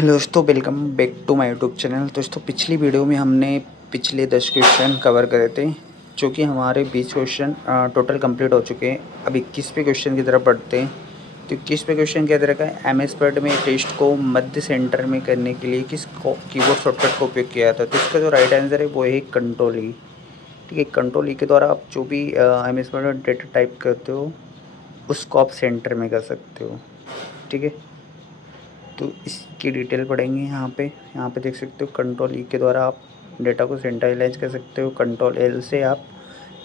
Hello दोस्तों, welcome back to my YouTube channel. दोस्तों, पिछली वीडियो में हमने पिछले 10 क्वेश्चन कवर करे थे, जो कि हमारे 20 क्वेश्चन टोटल कंप्लीट हो चुके हैं। अब 21वें क्वेश्चन की तरफ बढ़ते हैं। तो 21वें क्वेश्चन क्या तरह का है, एमएस वर्ड में टेस्ट को मध्य सेंटर में करने के लिए किस कीबोर्ड शॉर्टकट का उपयोग किया था। तो इसका जो राइट आंसर है वो है कंट्रोल ई। ठीक है, कंट्रोल ई के द्वारा आप जो भी एमएस वर्ड में डेटा टाइप करते हो उसको आप सेंटर में कर सकते हो। ठीक है, तो इसकी डिटेल पढ़ेंगे यहाँ पे देख सकते हो, कंट्रोल ई के द्वारा आप डेटा को सेंटर अलाइन कर सकते हो। कंट्रोल एल से आप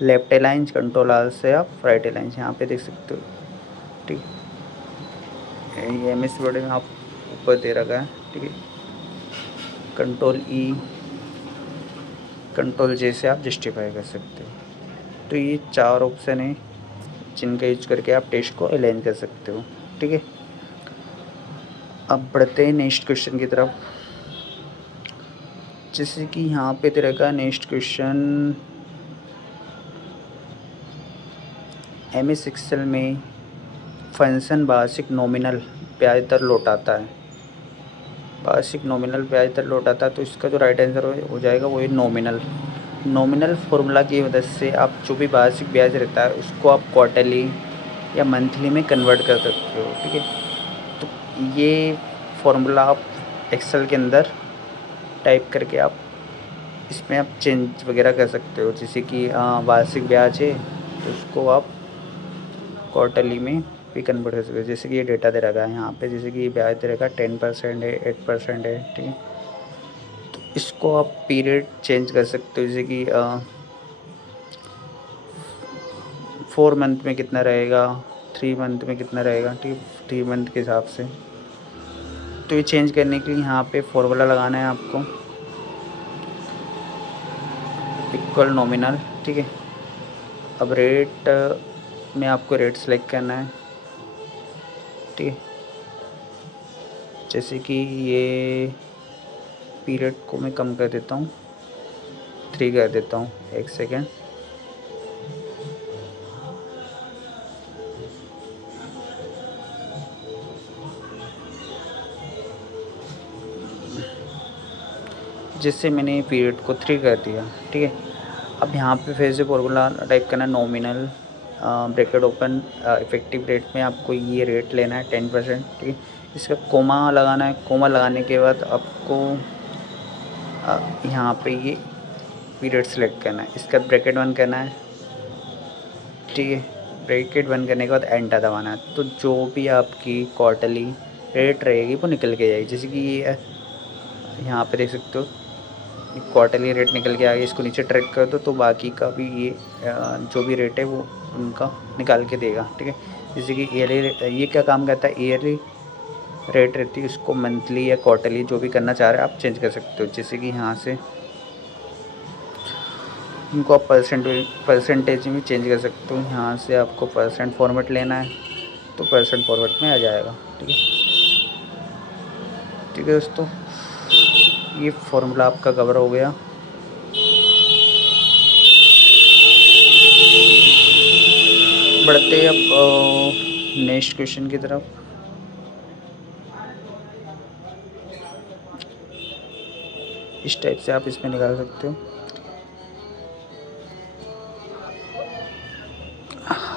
लेफ्ट अलाइन, कंट्रोल आर से आप राइट अलाइन, यहाँ पे देख सकते हो। ठीक है, ये एम एस वर्ड में आप ऊपर दे रखा है। ठीक है, कंट्रोल ई, कंट्रोल जे से आप जस्टिफाई कर सकते हो। तो ये 4 ऑप्शन है जिनका यूज करके आप टेस्ट को अलाइन कर सकते हो। ठीक है, अब बढ़ते हैं नेक्स्ट क्वेश्चन की तरफ। जैसे कि यहाँ पे तेरे का next question, M S Excel में फंक्शन वार्षिक नॉमिनल ब्याज दर लौटाता है। वार्षिक नॉमिनल ब्याज दर लौटाता है, तो इसका जो राइट आंसर हो जाएगा वो है नॉमिनल। नॉमिनल फॉर्मूला की मदद से आप जो भी वार्षिक ब्याज रहता है उसको आप क्वार्टरली या मंथली में कन्वर्ट कर सकते हो। ठीक है, तो ये फॉर्मूला आप एक्सेल के अंदर टाइप करके आप इसमें आप चेंज वगैरह कर सकते हो। जैसे कि वार्षिक ब्याज है तो उसको आप क्वार्टरली में भी कन्वर्ट कर सकते हो। जैसे कि ये डेटा दे रखा है यहाँ पे, जैसे कि ब्याज दे रखा है 10% है, 8% है। ठीक है, तो इसको आप पीरियड चेंज कर सकते हो। जैसे कि 4 मंथ में कितना रहेगा, 3 मंथ में कितना रहेगा। ठीक है, 3 मंथ के हिसाब से। तो ये चेंज करने के लिए यहाँ पे फॉर्मूला लगाना है आपको, इक्वल नॉमिनल। ठीक है, अब रेट में आपको रेट सेलेक्ट करना है। ठीक है, जैसे कि ये पीरियड को मैं कम कर देता हूँ, 3 कर देता हूँ। एक सेकेंड, जिससे मैंने पीरियड को 3 कर दिया। ठीक है, अब यहाँ पे फिर से फॉर्मूला टाइप करना, nominal bracket open, effective rate में आपको ये रेट लेना है 10%। ठीक है, इसका कोमा लगाना है। कोमा लगाने के बाद आपको यहाँ पे ये पीरियड सेलेक्ट करना है, इसका ब्रैकेट बंद करना है। ठीक है, ब्रैकेट बंद करने के बाद एंटर दबाना है। तो जो भी आपकी क्वार्टरली रेट रहेगी वो निकल के जाएगी। जैसे कि ये यहाँ पे देख सकते हो क्वार्टरली रेट निकल के आ गया। इसको नीचे ट्रैक कर दो तो बाकी का भी ये जो भी रेट है वो उनका निकाल के देगा। ठीक है, जैसे कि ईयरली, ये क्या काम करता है, ईयरली रेट रहती है, उसको मंथली या क्वार्टरली जो भी करना चाह रहे हैं आप चेंज कर सकते हो। जैसे कि यहाँ से इनको आप परसेंटेज में चेंज कर सकते हो। यहाँ से आपको परसेंट फॉर्मेट लेना है तो परसेंट फॉर्मेट में आ जाएगा। ठीक है, ठीक है दोस्तों, ये फॉर्मूला आपका कवर हो गया। बढ़ते अब नेक्स्ट क्वेश्चन की तरफ। इस टाइप से आप इसमें निकाल सकते हो।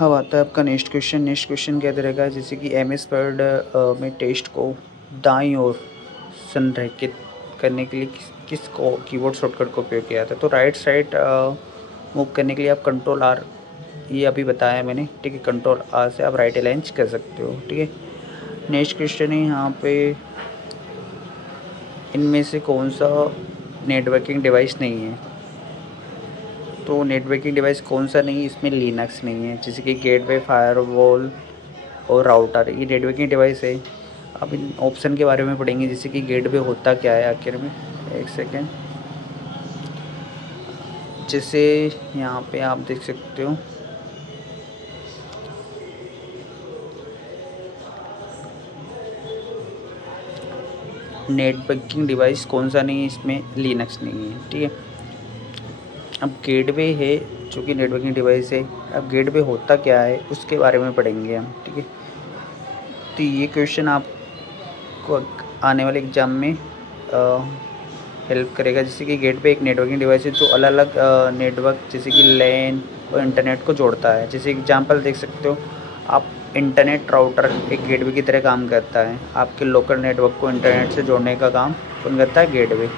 अब आता है आपका नेक्स्ट क्वेश्चन। नेक्स्ट क्वेश्चन क्या रहेगा, जैसे कि एम एस वर्ड में टेस्ट को दाईं ओर संरेखित करने के लिए किस को कीबोर्ड शॉर्टकट का उपयोग किया था। तो राइट साइड मूव करने के लिए आप कंट्रोल आर, ये अभी बताया मैंने। ठीक है, कंट्रोल आर से आप राइट अलाइन कर सकते हो। ठीक है, नेक्स्ट क्वेश्चन है यहाँ पे, इनमें से कौन सा नेटवर्किंग डिवाइस नहीं है। तो नेटवर्किंग डिवाइस कौन सा नहीं है, इसमें लिनक्स नहीं है। जैसे कि गेटवे, फायरवॉल और राउटर, ये नेटवर्किंग डिवाइस है। अब इन ऑप्शन के बारे में पढ़ेंगे, जैसे कि गेटवे होता क्या है आखिर में। एक सेकेंड, जैसे यहाँ पे आप देख सकते हो, नेटवर्किंग डिवाइस कौन सा नहीं है, इसमें लिनक्स नहीं है। ठीक है, अब गेटवे है जो कि नेटवर्किंग डिवाइस है। अब गेटवे होता क्या है उसके बारे में पढ़ेंगे हम। ठीक है, तो ये क्वेश्चन आपको आने वाले एग्ज़ाम में हेल्प करेगा। जैसे कि गेटवे एक नेटवर्किंग डिवाइस है जो अलग अलग नेटवर्क जैसे कि लैन और इंटरनेट को जोड़ता है। जैसे एग्जांपल देख सकते हो आप, इंटरनेट राउटर एक गेटवे की तरह काम करता है। आपके लोकल नेटवर्क को इंटरनेट से जोड़ने का काम कौन करता है? गेटवे।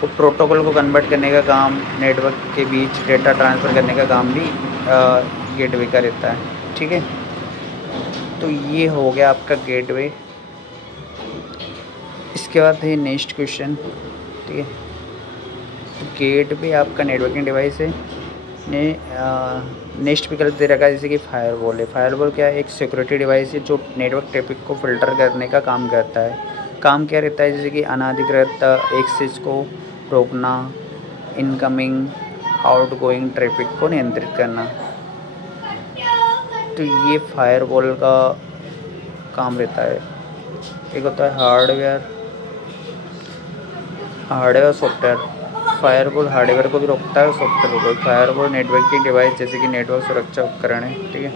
तो प्रोटोकॉल को कन्वर्ट करने का काम, नेटवर्क के बीच डेटा ट्रांसफ़र करने का काम भी गेटवे का रहता है। ठीक है, तो ये हो गया आपका गेटवे। इसके बाद है नेक्स्ट क्वेश्चन। ठीक है, तो गेटवे आपका नेटवर्किंग डिवाइस है। ने नेक्स्ट विकल्प दे रखा है जैसे कि फायरवॉल है। फायरवॉल क्या है? एक सिक्योरिटी डिवाइस है जो नेटवर्क ट्रैफिक को फ़िल्टर करने का काम करता है। काम क्या रहता है? जैसे कि अनाधिकृत एक्सेस को रोकना, इनकमिंग आउटगोइंग ट्रैफिक को नियंत्रित करना। तो ये फायरवॉल का काम रहता है। एक होता है हार्डवेयर सॉफ्टवेयर। फायरवॉल हार्डवेयर को भी रोकता है, सॉफ्टवेयर को। फायरवॉल नेटवर्क की डिवाइस जैसे कि नेटवर्क सुरक्षा उपकरण है। ठीक है,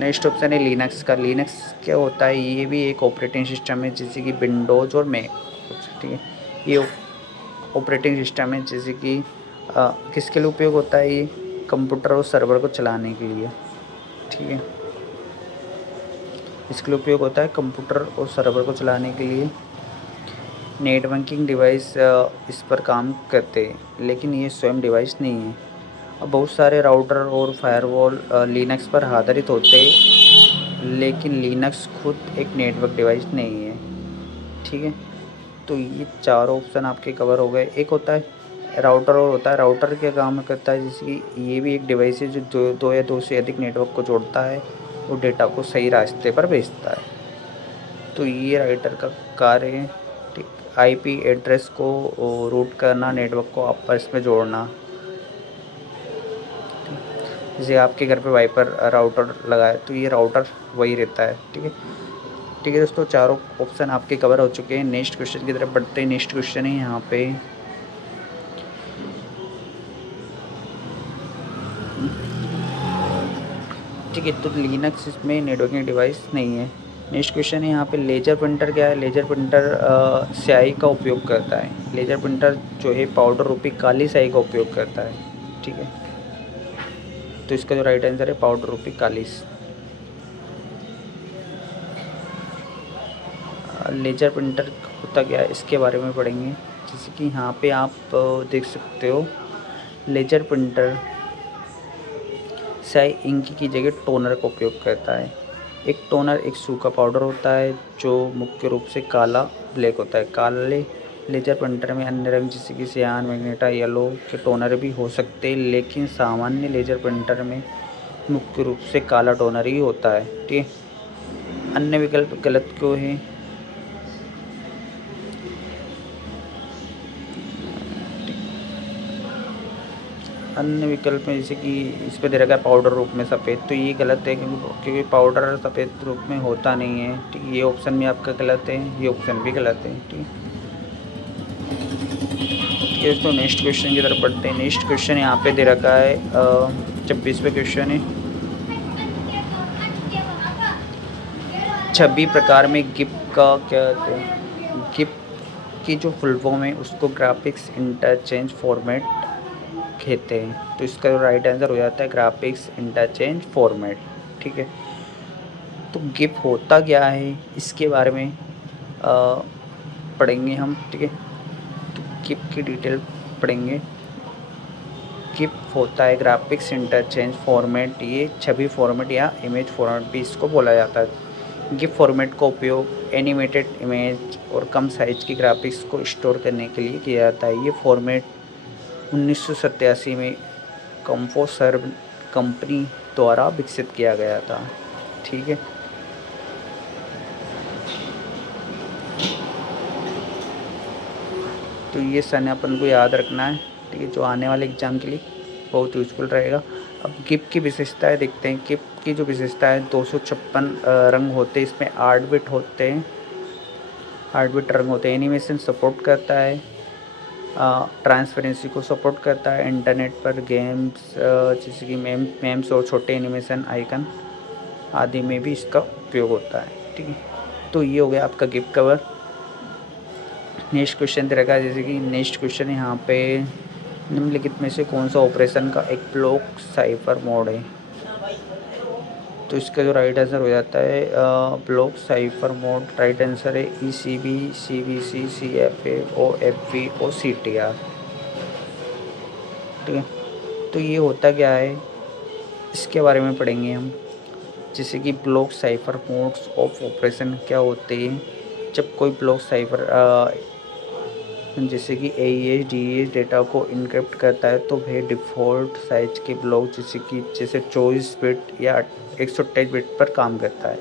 नेक्स्ट ऑप्शन है लिनक्स का। लिनक्स क्या होता है? ये भी एक ऑपरेटिंग सिस्टम है जैसे कि विंडोज़ और मैक। ठीक है, ये ऑपरेटिंग सिस्टम है जैसे कि किसके लिए उपयोग होता है? ये कंप्यूटर और सर्वर को चलाने के लिए। ठीक है, इसके लिए उपयोग होता है कंप्यूटर और सर्वर को चलाने के लिए। नेटवर्किंग डिवाइस इस पर काम करते हैं, लेकिन ये स्वयं डिवाइस नहीं है। अब बहुत सारे राउटर और फायरवॉल लिनक्स पर आधारित होते हैं, लेकिन लिनक्स खुद एक नेटवर्क डिवाइस नहीं है। ठीक है, तो ये चारों ऑप्शन आपके कवर हो गए। एक होता है राउटर, और होता है राउटर क्या काम करता है? जैसे कि ये भी एक डिवाइस है जो दो या दो से अधिक नेटवर्क को जोड़ता है और डेटा को सही रास्ते पर भेजता है। तो ये राइटर का कार्य है। ठीक, आईपी एड्रेस को रूट करना, नेटवर्क को आपस में जोड़ना। जैसे आपके घर पे वाइपर राउटर लगा है तो ये राउटर वही रहता है। ठीक है, ठीक है दोस्तों, चारों ऑप्शन आपके कवर हो चुके हैं। नेक्स्ट क्वेश्चन की तरफ बढ़ते हैं। नेक्स्ट क्वेश्चन है यहाँ पे, ठीक है, तो लिनक्स इसमें नेटवर्किंग डिवाइस नहीं है। नेक्स्ट क्वेश्चन है यहाँ पे, लेजर प्रिंटर क्या है? लेजर प्रिंटर स्याही का उपयोग करता है। लेजर प्रिंटर जो है पाउडर रूपी काली स्याही का उपयोग करता है। ठीक है, तो इसका जो राइट आंसर है पाउडर रूपी काली। लेजर प्रिंटर होता क्या है इसके बारे में पढ़ेंगे। जैसे कि यहाँ पे आप देख सकते हो, लेजर प्रिंटर स्याही इंक की जगह टोनर का उपयोग करता है। एक टोनर एक सूखा पाउडर होता है जो मुख्य रूप से काला ब्लैक होता है। काले लेजर प्रिंटर में अन्य रंग जैसे कि सियान, मैग्नेटा, येलो के टोनर भी हो सकते हैं, लेकिन सामान्य लेजर प्रिंटर में मुख्य रूप से काला टोनर ही होता है। ठीक है, अन्य विकल्प गलत क्यों है? अन्य विकल्प में जैसे कि इस पे दे रखा है पाउडर रूप में सफ़ेद, तो ये गलत है क्योंकि पाउडर सफ़ेद रूप में होता नहीं है। ठीक है, ये ऑप्शन भी आपका गलत है, ये ऑप्शन भी गलत है। ठीक है दोस्तों, नेक्स्ट क्वेश्चन की तरफ बढ़ते हैं। नेक्स्ट क्वेश्चन यहाँ पे दे रखा है 26वां क्वेश्चन है। 26 प्रकार में गिप का क्या कहते हैं? गिप की जो फुल फॉर्म है उसको ग्राफिक्स इंटरचेंज फॉर्मेट कहते हैं। तो इसका राइट आंसर हो जाता है ग्राफिक्स इंटरचेंज फॉर्मेट। ठीक है, तो गिप होता क्या है इसके बारे में पढ़ेंगे हम। ठीक है, तो गिप की डिटेल पढ़ेंगे। गिप होता है ग्राफिक्स इंटरचेंज फॉर्मेट। ये छवि फॉर्मेट या इमेज फॉर्मेट भी इसको बोला जाता है। गिप फॉर्मेट का उपयोग एनिमेटेड इमेज और कम साइज की ग्राफिक्स को स्टोर करने के लिए किया जाता है। ये फॉर्मेट 1987 में कंफोसर्व कंपनी द्वारा विकसित किया गया था। ठीक है, तो ये सन अपन को याद रखना है। ठीक है, जो आने वाले एग्ज़ाम के लिए बहुत यूज़फुल रहेगा। अब गिप की विशेषताएं देखते हैं। गिप की जो विशेषता है 256 रंग होते हैं, इसमें 8 बिट होते हैं, 8 बिट रंग होते हैं। एनिमेशन सपोर्ट करता है, ट्रांसपेरेंसी को सपोर्ट करता है। इंटरनेट पर गेम्स जैसे कि मेम्स और छोटे एनिमेशन आइकन आदि में भी इसका उपयोग होता है। ठीक है, तो ये हो गया आपका गिव कवर। नेक्स्ट क्वेश्चन दे रखा है, जैसे कि नेक्स्ट क्वेश्चन यहाँ पे निम्नलिखित में से कौन सा ऑपरेशन का एक ब्लॉक साइफर मोड है। तो इसका जो राइट आंसर हो जाता है block cipher mode. Right answer है ECB, CBC, CFA, OFV और CTR। ठीक है, तो ये होता क्या है इसके बारे में पढ़ेंगे हम। जैसे कि block cipher modes of operation क्या होते हैं। जब कोई ब्लॉक साइफर जैसे कि AES DES डेटा को इनक्रिप्ट करता है तो वह डिफ़ॉल्ट साइज के ब्लॉक जैसे 24 बिट या 128 बिट पर काम करता है।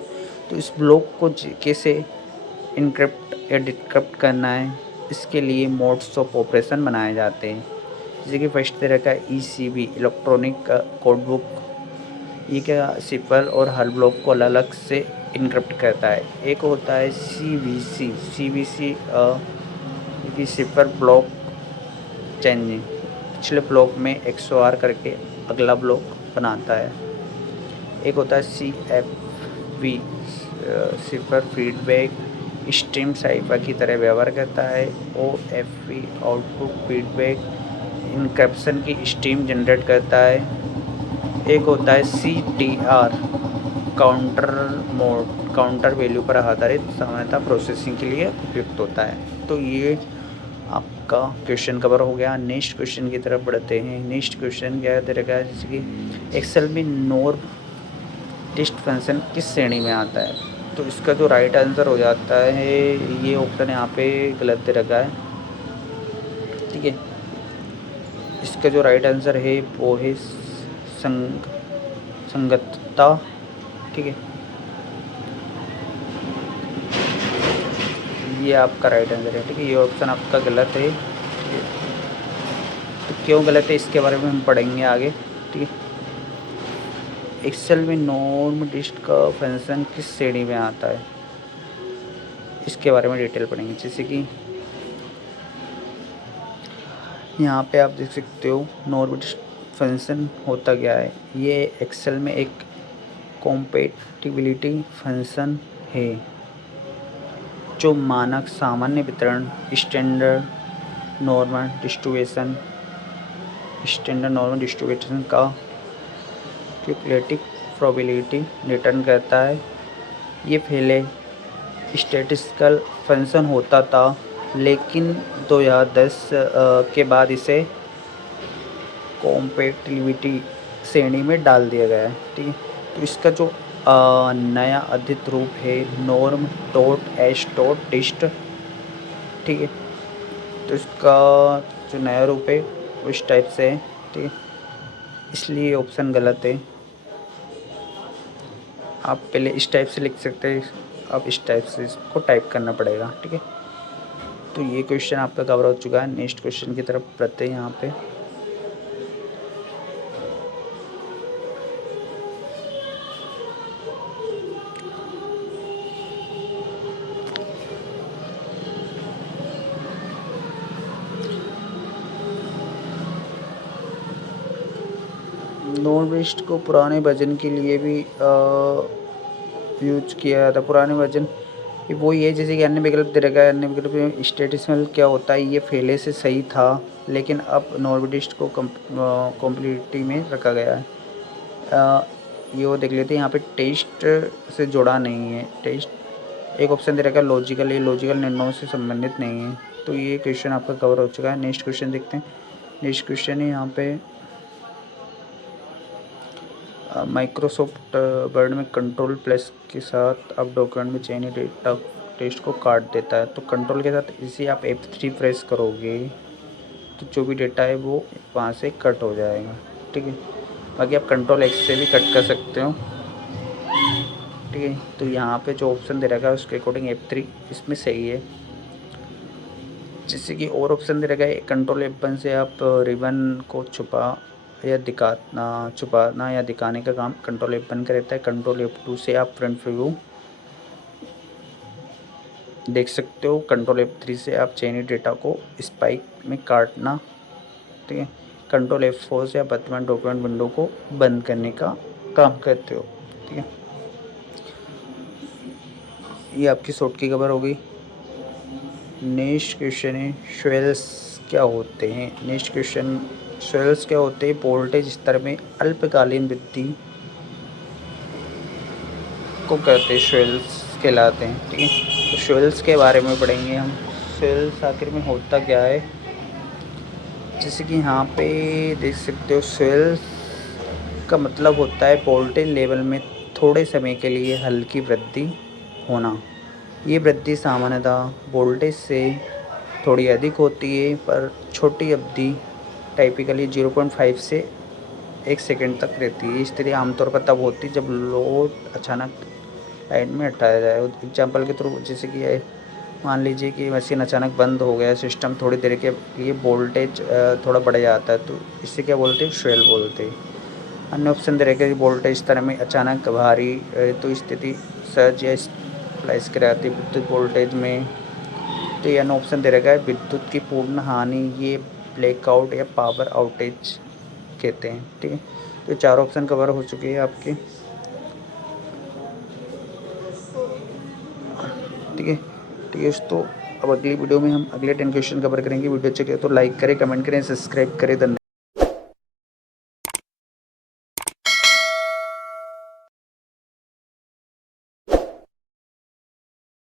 तो इस ब्लॉक को कैसे इनक्रिप्ट या डिक्रिप्ट करना है, इसके लिए मोड्स ऑफ ऑपरेशन बनाए जाते हैं। जैसे कि फर्स्ट तरह का ECB इलेक्ट्रॉनिक कोड बुक, ये क्या सिफर और हर ब्लॉक को अलग अलग से इनक्रिप्ट करता है। एक होता है CBC कि सिफर ब्लॉक चेंजिंग, पिछले ब्लॉक में XOR करके अगला ब्लॉक बनाता है। एक होता है CFV सिफर फीडबैक स्ट्रीम साइफर की तरह व्यवहार करता है। OFV आउटपुट फीडबैक इनक्रिप्शन की स्ट्रीम जनरेट करता है। एक होता है CTR counter mode, counter value पर आधारित सामान्यतः प्रोसेसिंग के लिए उपयुक्त होता है। तो ये आपका क्वेश्चन कवर हो गया। नेक्स्ट क्वेश्चन की तरफ बढ़ते हैं। नेक्स्ट क्वेश्चन क्या दे रखा है, जैसे कि एक्सेल में नॉर्म टेस्ट फंक्शन किस श्रेणी में आता है। तो इसका जो राइट आंसर हो जाता है, ये ऑप्शन यहाँ पे गलत दे रखा है। ठीक है, इसका जो राइट आंसर है वो है संगतता। ठीक है, ये आपका राइट आंसर है। ठीक है, ये ऑप्शन आपका गलत है। तो क्यों गलत है इसके बारे में हम पढ़ेंगे आगे। ठीक है, एक्सेल में नॉर्म लिस्ट का फंक्शन किस श्रेणी में आता है, इसके बारे में डिटेल पढ़ेंगे। जैसे कि यहाँ पे आप देख सकते हो नॉर्म लिस्ट फंक्शन होता क्या है। ये एक्सेल में एक कॉम्पैटिबिलिटी फंक्शन है जो मानक सामान्य वितरण स्टैंडर्ड नॉर्मल डिस्ट्रीब्यूशन का क्यूमुलेटिव प्रोबेबिलिटी रिटर्न करता है। ये पहले स्टैटिस्टिकल फंक्शन होता था, लेकिन 2010 के बाद इसे कॉम्पैटिबिलिटी श्रेणी में डाल दिया गया है। ठीक है, तो इसका जो नया अधिक रूप है नॉर्म डॉट एच डॉट डिस्ट। ठीक है, तो इसका जो नया रूप है वो इस टाइप से है। ठीक है, इसलिए ऑप्शन गलत है। आप पहले इस टाइप से लिख सकते हैं, अब इस टाइप से इसको टाइप करना पड़ेगा। ठीक है, तो ये क्वेश्चन आपका कवर हो चुका है। नेक्स्ट क्वेश्चन की तरफ बढ़ते हैं। यहाँ पे नॉन वेस्ट को पुराने वर्जन के लिए भी यूज किया जाता। पुराने वर्जन वही है, जैसे कि अन्य विकल्प दे रखा है। अन्य विकल्प में स्टेटिस्टिकल क्या होता है, ये पहले से सही था, लेकिन अब नॉर्मलिस्ट को कॉम्प्लिटिव में रखा गया है। ये वो देख लेते हैं, यहाँ पे टेस्ट से जुड़ा नहीं है। टेस्ट एक ऑप्शन दे रखा है लॉजिकल, ये लॉजिकल निर्णयों से संबंधित नहीं है। तो ये क्वेश्चन आपका कवर हो चुका है। नेक्स्ट क्वेश्चन देखते हैं। नेक्स्ट क्वेश्चन है यहाँ पे माइक्रोसॉफ्ट वर्ड में कंट्रोल प्लस के साथ अब डॉक्यूमेंट में चयनित डेटा टेक्स्ट को काट देता है। तो कंट्रोल के साथ इसे आप F3 प्रेस करोगे तो जो भी डेटा है वो वहाँ से कट हो जाएगा। ठीक है, बाकी आप कंट्रोल X से भी कट कर सकते हो। ठीक है, तो यहाँ पे जो ऑप्शन दे रखा है उसके अकॉर्डिंग F3 इसमें सही है। जैसे कि और ऑप्शन दे रखा है कंट्रोल F1 से आप रिबन को छुपाना या दिखाने का काम कंट्रोल F1 का रहता है। कंट्रोल F2 से आप फ्रंट व्यू देख सकते हो। कंट्रोल F3 से आप चयनित डेटा को स्पाइक में काटना। ठीक है, कंट्रोल F4 से आप वर्तमान डॉक्यूमेंट विंडो को बंद करने का काम करते हो। ठीक है, ये आपकी शॉर्ट की कवर हो गई। नेक्स्ट क्वेश्चन है स्वेल्स क्या होते हैं। नेक्स्ट क्वेश्चन, स्वेल्स क्या होते हैं? वोल्टेज स्तर में अल्पकालीन वृद्धि को कहते हैं, स्वेल्स कहलाते हैं। ठीक है, तो स्वेल्स के बारे में पढ़ेंगे हम। स्वेल्स आखिर में होता क्या है, जैसे कि यहाँ पे देख सकते हो, स्वेल्स का मतलब होता है वोल्टेज लेवल में थोड़े समय के लिए हल्की वृद्धि होना। ये वृद्धि सामान्यतः वोल्टेज से थोड़ी अधिक होती है, पर छोटी अवधि टाइपिकली 0.5 से 1 सेकंड तक रहती है। ये स्थिति आमतौर पर तब होती है जब लोड अचानक लाइन में हटाया जाए। एग्जाम्पल के थ्रू, जैसे कि मान लीजिए कि मशीन अचानक बंद हो गया, सिस्टम थोड़ी देर के लिए वोल्टेज थोड़ा बढ़ जाता है, तो इससे क्या बोलते हैं? स्वेल बोलते हैं। अन्य ऑप्शन दे रहेगा कि वोल्टेज स्तर में अचानक भारी तो स्थिति सर्ज या स्प्लाइस कराती है विद्युत वोल्टेज में। तो ये अन्य ऑप्शन दे रहेगा विद्युत की पूर्ण हानि, ये ब्लैकआउट या पावर आउटेज कहते हैं। ठीक है, तो चार ऑप्शन कवर हो चुके हैं आपके। ठीक है, ठीक है दोस्तों, अब अगली वीडियो में हम अगले 10 क्वेश्चन कवर करेंगे। वीडियो अच्छे लगे तो लाइक करें, कमेंट करें, सब्सक्राइब करें। धन्यवाद।